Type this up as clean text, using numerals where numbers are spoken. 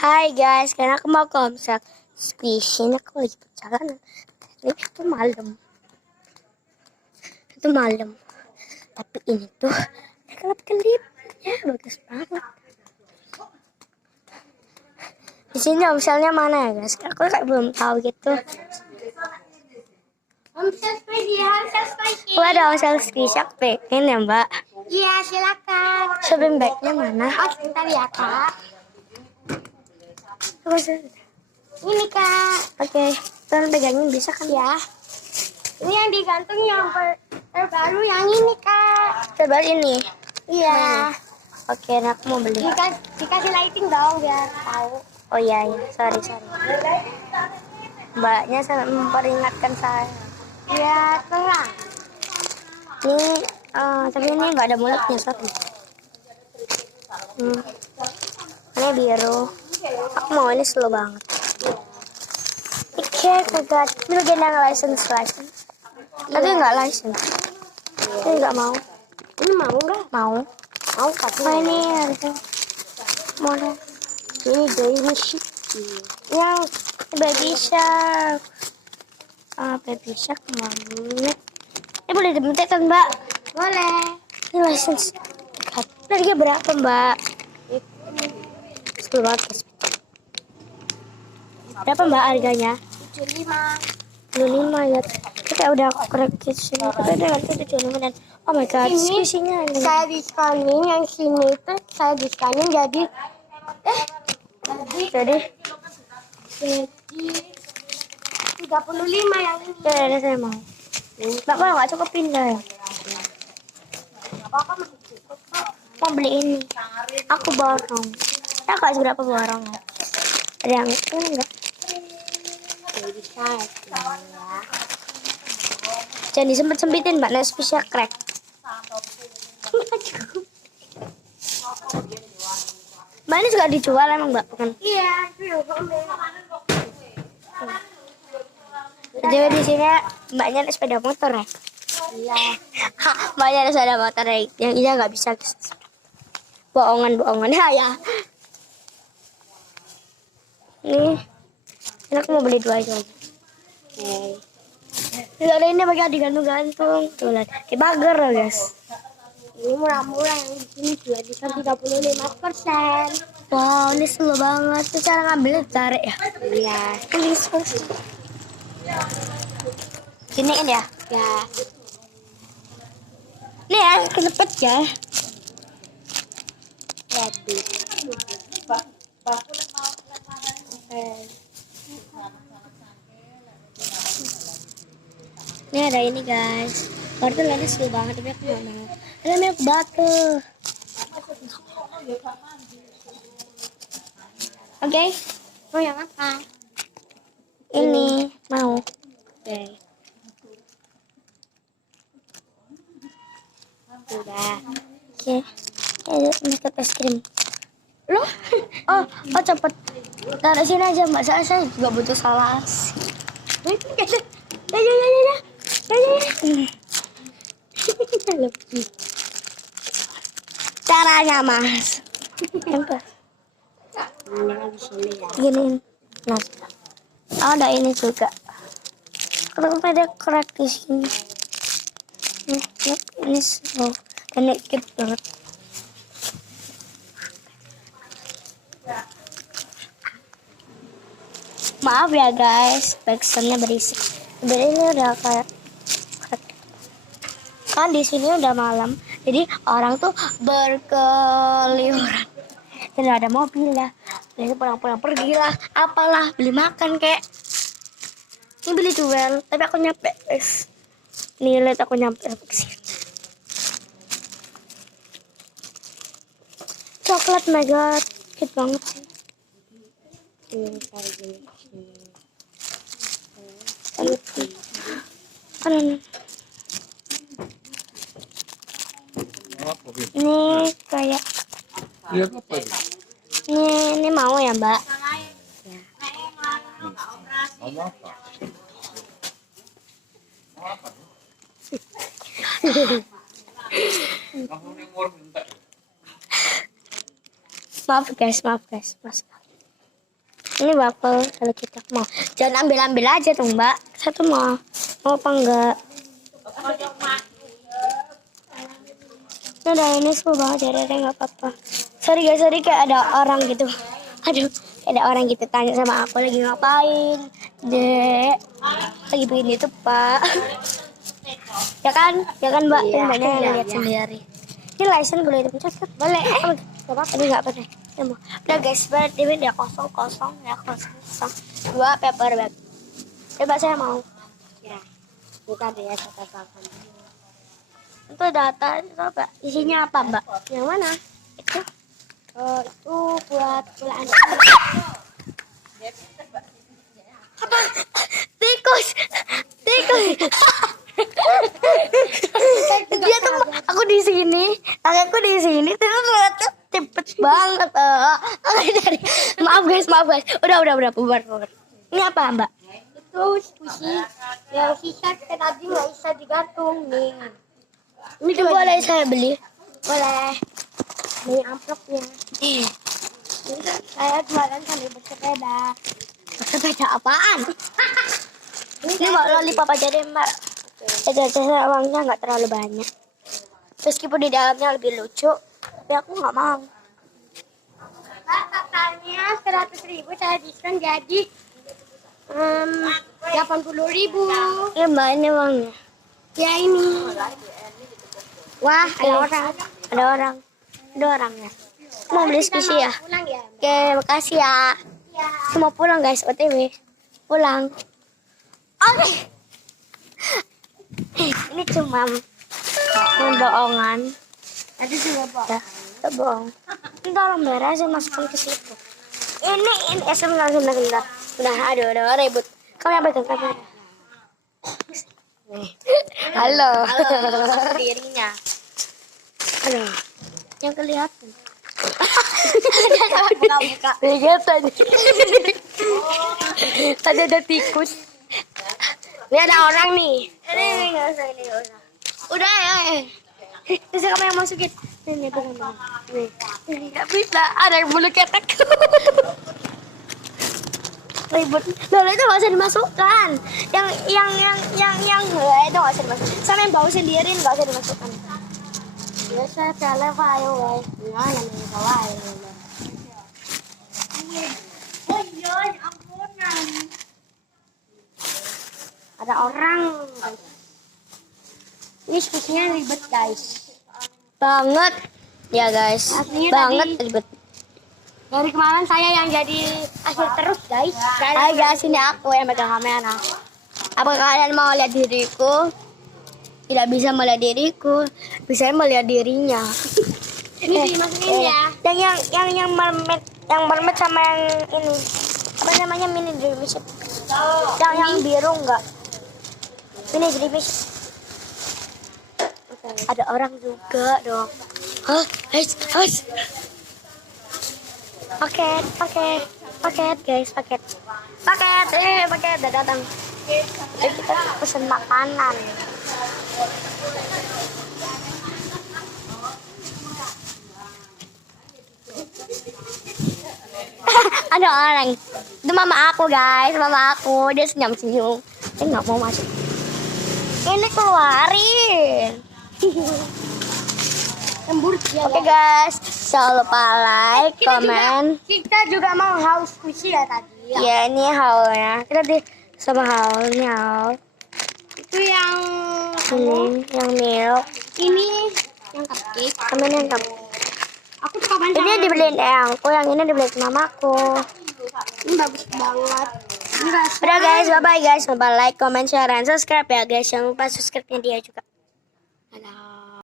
Hai guys, karena aku mau komsel squishy, aku lagi perjalanan. Ini itu malam. Tapi ini tuh kelap-kelip, ya bagus banget. Di sini omselnya mana ya guys? Aku kayak belum tahu gitu. Omsel squishy. Oh, ada omsel squishy, aku pengen ya mbak. Iya, silakan. Shopping bagnya mana? Oh, sebentar ya, Kak. Apa sih? Ini, Kak. Oke, tolong pegangin bisa kan? Ya. Ini yang digantung yang terbaru yang ini, Kak. Terbaru ini. Iya. Oke, nah aku mau beli. Dikasih lighting dong biar tahu. Oh iya, sorry. Mbaknya sangat memperingatkan saya. Biar terang. Ini, tapi ini nggak ada mulutnya, sorry. Ini biru. Aku mau ini slow banget. Oke, kagak. Ini bagian yang license. Tapi nggak license. Ini nggak mau. Ini mau nggak? Mau. Tapi Oh ini harga. Model. ini Daily Chic. Yang baby shark. Baby shark mana? Ini boleh dibentukkan mbak? Boleh. Ini license. Harga berapa mbak? 10 bagus. Berapa mbak harganya? 75. 25 ya. Kita udah koreksi sini. Kita udah ngerti 75 dan oh my god, Ini squishy-nya ini. saya diskonin yang sini tuh saya diskonin jadi Jadi 35 yang ini. ya saya mau. Bapak nggak cukup pindah ya? Apa masih cukup kok. Mau beli ini. Aku borong. Ya nggak seberapa borong ya. Ada yang ini enggak? Bisa ya. Jangan disempit-sempitin mbak, nanti bisa crack. Mbak ini juga dijual emang mbak, bukan? Iya, Jadi di sini mbaknya ada sepeda motor ya? iya. Mbaknya ada sepeda motor ya, yang iya nggak bisa. Bohongan ya. Ini aku mau beli 2 aja. Oke. Tidak ada ini pakai digantung-gantung. Tuh lihat, kayak bager loh guys. Ini murah-murah yang di sini juga diskon 35%. Wow, ini seru banget. Itu cara ngambilnya tarik ya. Iya. Ini seru. Siniin ya. Ya. Nih ya, kelepet ya. Jadi. Ini ada ini guys. Baru ini seru banget, tapi aku nggak mau. Ada milk butter. Oke, Oh, yang apa? ini mau. Oke. Udah. Oke, ini biskuit es krim. Loh? Oh, cepet. Taruh sini aja mbak, saya juga butuh salas. Lebih. Caranya mas. Tempel. Ini di sini ya. Giniin. Nah, oh, ada ini juga. Kalau ada crack di sini. Ini slow. Ini dikit banget. Maaf ya guys, backsoundnya berisik. Sebenarnya ini udah kayak kan di sini udah malam, jadi orang tuh berkeliaran. Dan ada mobil lah, jadi pulang-pulang pergi lah, apalah beli makan kayak. Ini beli duel, tapi aku nyampe guys. Nih lihat aku nyampe ke sini. Coklat mega cute banget sih. Ini kayak gini. Ini kayak Iya apa itu? ini mau ya mbak? Mau apa? Maaf guys, mas. Ini waffle kalau kita mau. Jangan ambil aja tuh Mbak. Satu mau apa enggak? Nah, ini seru banget ya, nggak apa-apa. Sorry guys, sorry kayak ada orang gitu. Aduh, kayak ada orang gitu tanya sama aku lagi ngapain, Dek. Lagi begini tuh Pak. Ya kan Mbak, Iya, Mbaknya yang iya, lihat iya. sendiri. Ini license boleh dipencet kan? Boleh. Gak apa-apa, ini nggak apa-apa. Ya, mau. Udah guys, berarti ini udah kosong ya, kosong. 2 paper bag. Coba saya mau. Ya. Buka deh ya katakan. Itu data, coba isinya apa Mbak? Yang mana? Itu. Itu buat bulan. Tikus. Dia tuh aku di sini, tanganku di sini terus ternyata cepet banget. Maaf guys. Udah bubar. Ini apa Mbak? Itu squishy. Yang sisa tadi nggak bisa digantung nih. Ini boleh saya beli? Boleh. Ini amplopnya. Ini saya jualan sambil bersepeda. Sepeda apaan? Ini Mbak lollipop aja deh Mbak. Saya uangnya nggak terlalu banyak. Meskipun di dalamnya lebih lucu, tapi aku nggak mau. Katanya 100.000 saya diskon jadi 80.000. Ya Mbak, ini uangnya. Ya ini. Wah, ada orangnya. Mau beli squishy ya? Pulang ya. Oke, makasih ya. Ya. Semua pulang guys, OTW. Pulang. Oke. Ini cuma bohongan. Tadi juga Pak. Ya, kita bohong. Ini tolong beres masukkan ke situ. Ini sebentar. Udah, udah ribut. Kamu yang pegang kamera. Halo. Dirinya. Halo. Yang kelihatan. Buka-buka. Kelihatan. Tadi ada tikus. Ini ada orang nih. Ini nggak usah ini nggak usah. Udah ya. Terus kamu yang masukin. Ini pegang. Nih. Nggak bisa. Ada yang bulu ketek. Ribut. Lalu itu nggak usah dimasukkan. Yang itu nggak usah dimasukkan. Sama yang bau sendiri nggak usah dimasukkan. Biasa cara ayo guys. Gimana nih bawa ayo. Oh iya, ampunan. Ada orang. Guys. Ini squishy-nya ribet guys. Banget. Ya guys. Aslinya Banget tadi- ribet. Dari kemarin saya yang jadi akhir terus guys. Hai guys, ini aku yang pegang kamera. Apa kalian mau lihat diriku? Tidak bisa melihat diriku, bisa melihat dirinya. Ini dimasukin ya. Yang mermaid sama yang ini apa namanya mini dreamish. Yang biru enggak? Mini dreamish. Ada orang juga dong. Hah, guys. Paket guys, paket udah datang. Jadi kita pesen makanan. Ada orang. Itu mama aku guys, dia senyum. Dia nggak mau masuk. Ini keluarin. Lembur ya. Oke guys, jangan lupa like, komen. Kita juga mau haus squishy ya tadi. Ya ini haulnya. Kita di sama haulnya haul. Itu yang Ini yang milk. ini yang cupcake. Sama ini yang kamu. Aku tuh kapan Ini dibeliin eyangku, yang ini dibeliin mamaku. ini bagus banget. Ini rasa. Udah guys, bye bye guys. Lupa like, comment, share, dan subscribe ya guys. Jangan lupa subscribe-nya dia juga. Dadah.